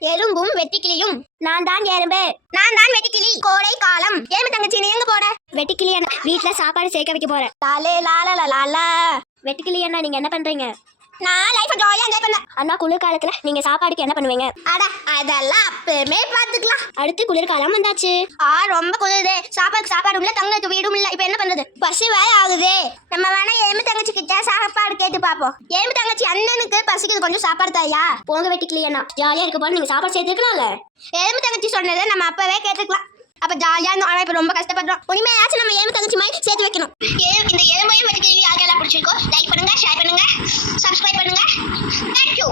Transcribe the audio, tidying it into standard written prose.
எறும்பும் வெட்டிக்கிளியும். நான் தான் எறும்பு. நான் தான் வெட்டிக்கிளி. கோடை காலம். எறும்பு தங்கச்சி நீ எங்க போற? வெட்டுக்கிளி அண்ணா வீட்டுல சாப்பாடு சேர்க்க வைக்க போறேன். லாலே லாலா. வெட்டுக்கிளி அண்ணா நீங்க என்ன பண்றீங்க? நான் லைஃப ஜாலியா என்ஜாய் பண்ணேன். அண்ணா குளிர்காலத்துல நீங்க சாப்பாடுக்கு என்ன பண்ணுவீங்க? அட அதெல்லாம் அப்பமே பாத்துக்கலாம். அடுத்து குளிர்காலம் வந்தாச்சு. ரொம்ப குளிருதே. சாப்பாடும் இல்ல, தங்களுக்கு வீடும் இல்ல. இப்ப என்ன பண்றது? பசி வேற ஆகுதே. நம்ம வேணா எறும்பு தங்கச்சி கிட்ட சாப்பாடு கேட்டு பாப்போம். எறும்பு தங்கச்சி அண்ணனுக்கு பசிக்குது, கொஞ்சம் சாப்பாடு தாயா. போங்க வெட்டுக்கிளி அண்ணா ஜாலியா இருக்க போல நீங்க சாப்பாடு சேர்த்துக்கலாம்ல. எறும்பு தங்கச்சி சொன்னதை நம்ம அப்பவே கேட்டுக்கலாம். அப்ப ஜாலியா இருந்தோம். ஆனா இப்ப ரொம்ப கஷ்டப்படுறோம். உண்மையாச்சும் நம்ம எறும்பு தங்கச்சி மாதிரி சேர்த்து வைக்கணும். இந்த எறும்பையும் வெட்டுக்கிளி யாருக்கெல்லாம் பிடிச்சிருக்கோ லைக் பண்ணுங்க, ஷேர் பண்ணுங்க, சப்ஸ்கிரைப் பண்ணுங்க. தேங்க்யூ.